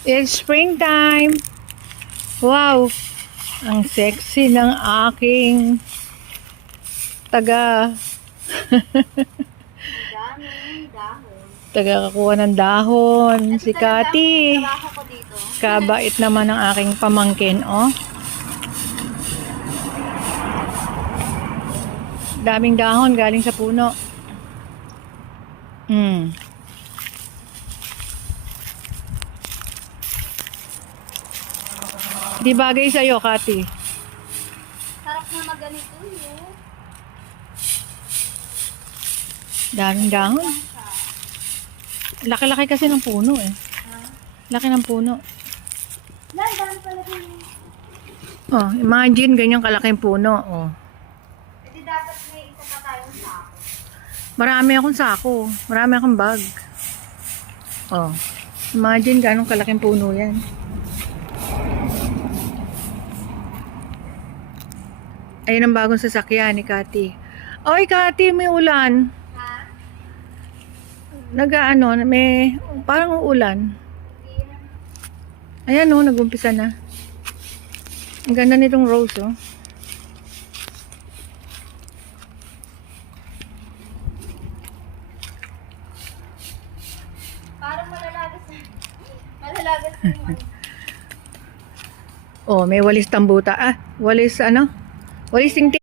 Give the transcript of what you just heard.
It's springtime. Wow, ang sexy ng aking taga Daming dahon. taga-kakuha ng dahon. Si Talaga, Kati. trabaho ko dito. Kabait naman ng aking pamangkin, oh. Daming dahon galing sa puno. Di bagay sa'yo, Kati. Sarap na maganito yun. Daming dahon. Laki-laki kasi ng puno, eh. Laki ng puno. Lai, dami pala din. Oh, imagine ganyan kalaking puno, oh. E di dapat may isa pa tayong sako. Marami akong sako. Marami akong bag. Oh. Imagine ganong kalaking puno yan. Ayun ang bagong sasakyan ni Kati. Oy, Kati, may ulan. Ha? Nag-ano, may parang uulan. Ayan, oh, nag-umpisa na. Ang ganda nitong rose, oh. Parang malalagas na. Malalagas na yung ano. Oh, may walis tambuta. Ah, walis ano? Walis tingting.